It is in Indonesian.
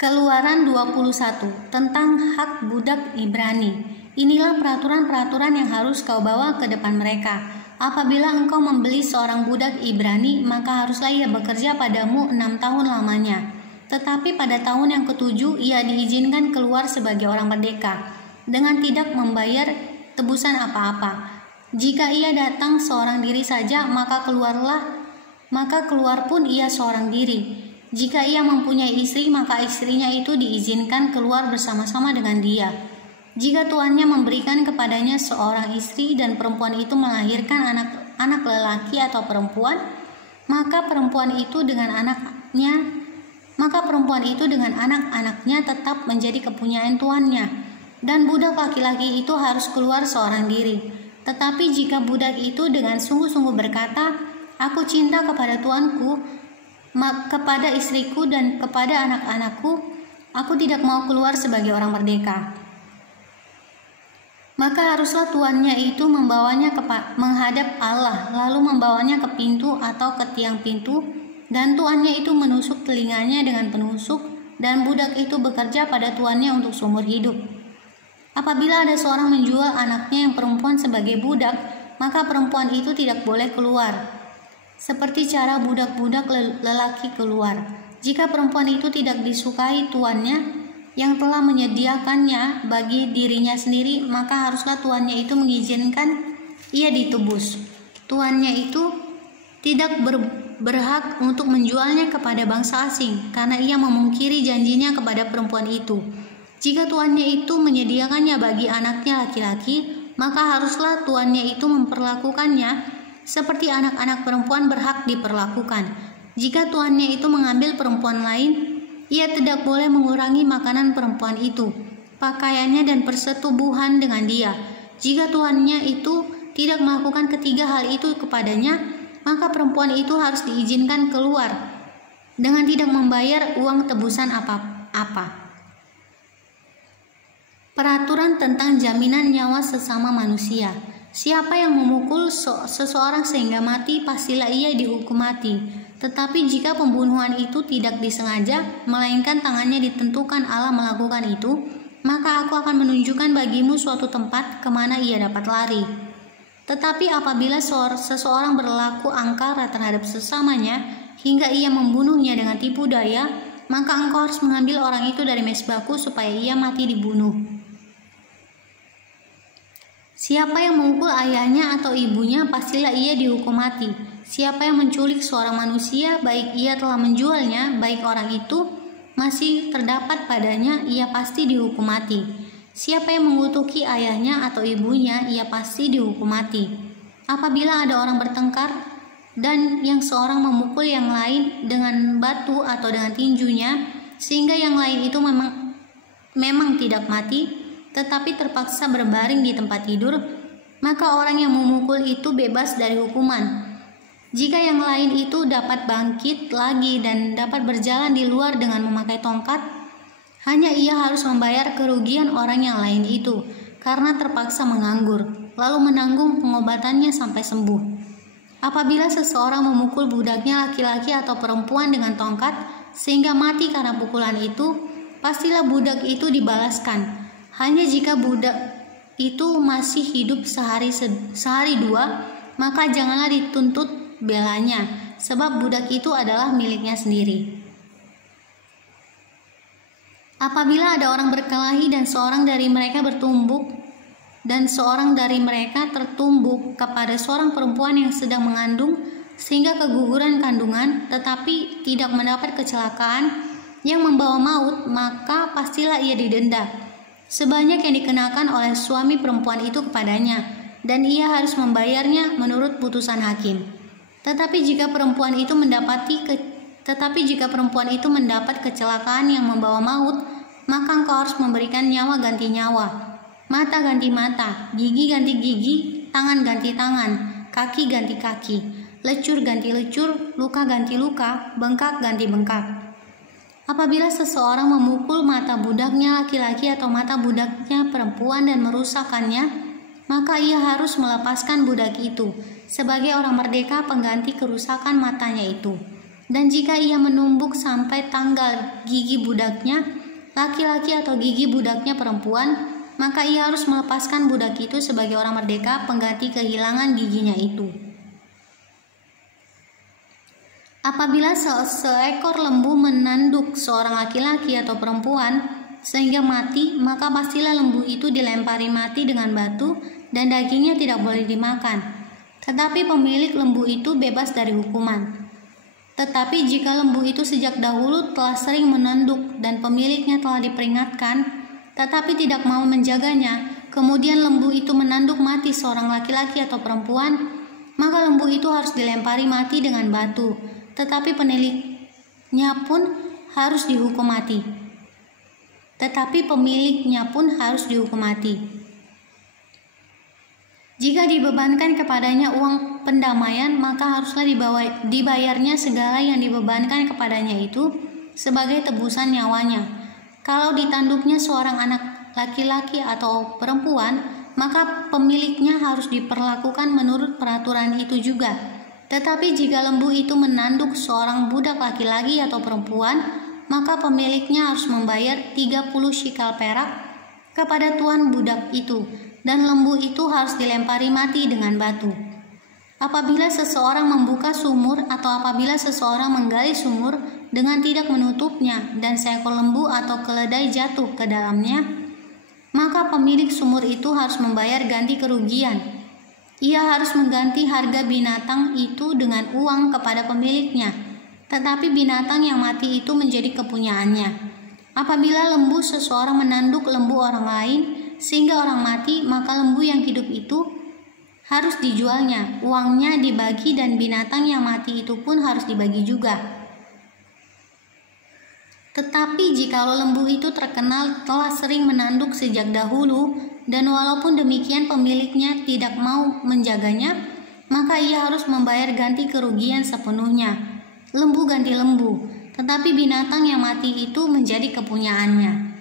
Keluaran 21 tentang hak budak Ibrani. Inilah peraturan-peraturan yang harus kau bawa ke depan mereka. Apabila engkau membeli seorang budak Ibrani, maka haruslah ia bekerja padamu 6 tahun lamanya. Tetapi pada tahun yang ke-7 ia diizinkan keluar sebagai orang merdeka, dengan tidak membayar tebusan apa-apa. Jika ia datang seorang diri saja, maka keluar pun ia seorang diri. Jika ia mempunyai istri, maka istrinya itu diizinkan keluar bersama-sama dengan dia. Jika tuannya memberikan kepadanya seorang istri dan perempuan itu melahirkan anak lelaki atau perempuan, maka perempuan itu dengan anak-anaknya tetap menjadi kepunyaan tuannya, dan budak laki-laki itu harus keluar seorang diri. Tetapi jika budak itu dengan sungguh-sungguh berkata, "Aku cinta kepada tuanku, kepada istriku dan kepada anak-anakku, aku tidak mau keluar sebagai orang merdeka," maka haruslah tuannya itu membawanya menghadap Allah, lalu membawanya ke pintu atau ke tiang pintu, dan tuannya itu menusuk telinganya dengan penusuk, dan budak itu bekerja pada tuannya untuk seumur hidup. Apabila ada seorang menjual anaknya yang perempuan sebagai budak, maka perempuan itu tidak boleh keluar, seperti cara budak-budak lelaki keluar. Jika perempuan itu tidak disukai tuannya yang telah menyediakannya bagi dirinya sendiri, maka haruslah tuannya itu mengizinkan ia ditebus. Tuannya itu tidak berhak untuk menjualnya kepada bangsa asing, karena ia memungkiri janjinya kepada perempuan itu. Jika tuannya itu menyediakannya bagi anaknya laki-laki, maka haruslah tuannya itu memperlakukannya seperti anak-anak perempuan berhak diperlakukan. Jika tuannya itu mengambil perempuan lain, ia tidak boleh mengurangi makanan perempuan itu, pakaiannya dan persetubuhan dengan dia. Jika tuannya itu tidak melakukan ketiga hal itu kepadanya, maka perempuan itu harus diizinkan keluar dengan tidak membayar uang tebusan apa-apa. Peraturan tentang jaminan nyawa sesama manusia. Siapa yang memukul seseorang sehingga mati, pastilah ia dihukum mati. Tetapi jika pembunuhan itu tidak disengaja, melainkan tangannya ditentukan Allah melakukan itu, maka aku akan menunjukkan bagimu suatu tempat kemana ia dapat lari. Tetapi apabila seseorang berlaku angkara terhadap sesamanya, hingga ia membunuhnya dengan tipu daya, maka engkau harus mengambil orang itu dari mesbahku supaya ia mati dibunuh. Siapa yang memukul ayahnya atau ibunya, pastilah ia dihukum mati. Siapa yang menculik seorang manusia, baik ia telah menjualnya, baik orang itu masih terdapat padanya, ia pasti dihukum mati. Siapa yang mengutuki ayahnya atau ibunya, ia pasti dihukum mati. Apabila ada orang bertengkar dan yang seorang memukul yang lain dengan batu atau dengan tinjunya, sehingga yang lain itu memang tidak mati, tetapi terpaksa berbaring di tempat tidur, maka orang yang memukul itu bebas dari hukuman. Jika yang lain itu dapat bangkit lagi dan dapat berjalan di luar dengan memakai tongkat, hanya ia harus membayar kerugian orang yang lain itu karena terpaksa menganggur, lalu menanggung pengobatannya sampai sembuh. Apabila seseorang memukul budaknya laki-laki atau perempuan dengan tongkat sehingga mati karena pukulan itu, pastilah budak itu dibalaskan. Hanya jika budak itu masih hidup sehari dua, maka janganlah dituntut belanya, sebab budak itu adalah miliknya sendiri. Apabila ada orang berkelahi dan seorang dari mereka tertumbuk kepada seorang perempuan yang sedang mengandung sehingga keguguran kandungan, tetapi tidak mendapat kecelakaan yang membawa maut, maka pastilah ia didenda sebanyak yang dikenakan oleh suami perempuan itu kepadanya, dan ia harus membayarnya menurut putusan hakim. Tetapi jika perempuan itu mendapat kecelakaan yang membawa maut, maka engkau harus memberikan nyawa ganti nyawa, mata ganti mata, gigi ganti gigi, tangan ganti tangan, kaki ganti kaki, lecur ganti lecur, luka ganti luka, bengkak ganti bengkak. Apabila seseorang memukul mata budaknya laki-laki atau mata budaknya perempuan dan merusakkannya, maka ia harus melepaskan budak itu sebagai orang merdeka pengganti kerusakan matanya itu. Dan jika ia menumbuk sampai tanggal gigi budaknya laki-laki atau gigi budaknya perempuan, maka ia harus melepaskan budak itu sebagai orang merdeka pengganti kehilangan giginya itu. Apabila seekor lembu menanduk seorang laki-laki atau perempuan sehingga mati, maka pastilah lembu itu dilempari mati dengan batu dan dagingnya tidak boleh dimakan. Tetapi pemilik lembu itu bebas dari hukuman. Tetapi jika lembu itu sejak dahulu telah sering menanduk dan pemiliknya telah diperingatkan, tetapi tidak mau menjaganya, kemudian lembu itu menanduk mati seorang laki-laki atau perempuan, maka lembu itu harus dilempari mati dengan batu, tetapi pemiliknya pun harus dihukum mati. Jika dibebankan kepadanya uang pendamaian, maka haruslah dibayarnya segala yang dibebankan kepadanya itu sebagai tebusan nyawanya. Kalau ditanduknya seorang anak laki-laki atau perempuan, maka pemiliknya harus diperlakukan menurut peraturan itu juga. Tetapi jika lembu itu menanduk seorang budak laki-laki atau perempuan, maka pemiliknya harus membayar 30 shikal perak kepada tuan budak itu, dan lembu itu harus dilempari mati dengan batu. Apabila seseorang membuka sumur atau apabila seseorang menggali sumur dengan tidak menutupnya dan seekor lembu atau keledai jatuh ke dalamnya, maka pemilik sumur itu harus membayar ganti kerugian. Ia harus mengganti harga binatang itu dengan uang kepada pemiliknya, tetapi binatang yang mati itu menjadi kepunyaannya. Apabila lembu seseorang menanduk lembu orang lain sehingga orang mati, maka lembu yang hidup itu harus dijualnya, uangnya dibagi, dan binatang yang mati itu pun harus dibagi juga. Tetapi jikalau lembu itu terkenal telah sering menanduk sejak dahulu, dan walaupun demikian pemiliknya tidak mau menjaganya, maka ia harus membayar ganti kerugian sepenuhnya. Lembu ganti lembu, tetapi binatang yang mati itu menjadi kepunyaannya.